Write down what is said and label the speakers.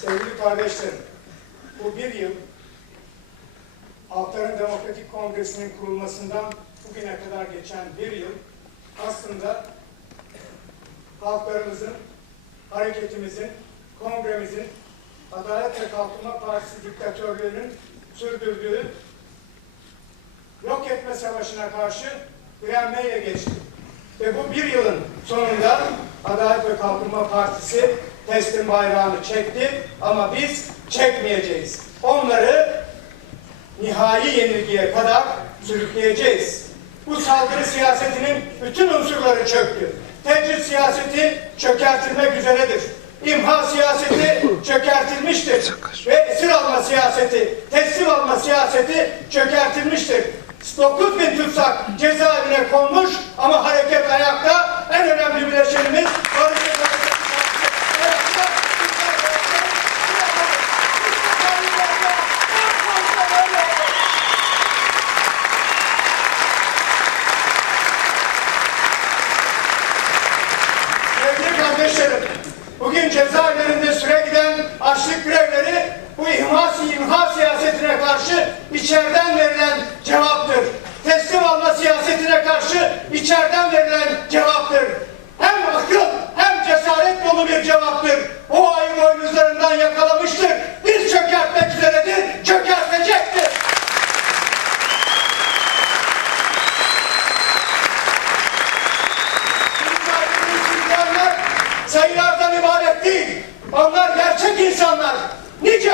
Speaker 1: Sevgili kardeşlerim, bu bir yıl Halkların Demokratik Kongresi'nin kurulmasından bugüne kadar geçen bir yıl aslında halklarımızın, hareketimizin, kongremizin Adalet ve Kalkınma Partisi diktatörlüğünün sürdürdüğü yok etme savaşına karşı direnmeyle geçti. Ve bu bir yılın sonunda Adalet ve Kalkınma Partisi teslim bayrağını çekti ama biz çekmeyeceğiz. Onları nihai yenilgiye kadar sürükleyeceğiz. Bu saldırı siyasetinin bütün unsurları çöktü. Tecrit siyaseti çökertilmek üzeredir. İmha siyaseti çökertilmiştir. Ve esir alma siyaseti, teslim alma siyaseti çökertilmiştir. 9 bin tutsak cezaevine konmuş ama hareket ayakta. En önemli bileşenimiz kardeşlerim, bugün cezaevlerinde süre giden açlık grevleri bu imha, imha siyasetine karşı içeriden verilen cevaptır. Karşı içeriden verilen cevaptır. Hem akıl hem cesaret dolu bir cevaptır. O ayı boynuzlarından yakalamıştır. Biz çökertmek üzeredir, çökertecektir. Sayılardan ibaret değil. Onlar gerçek insanlar. Nice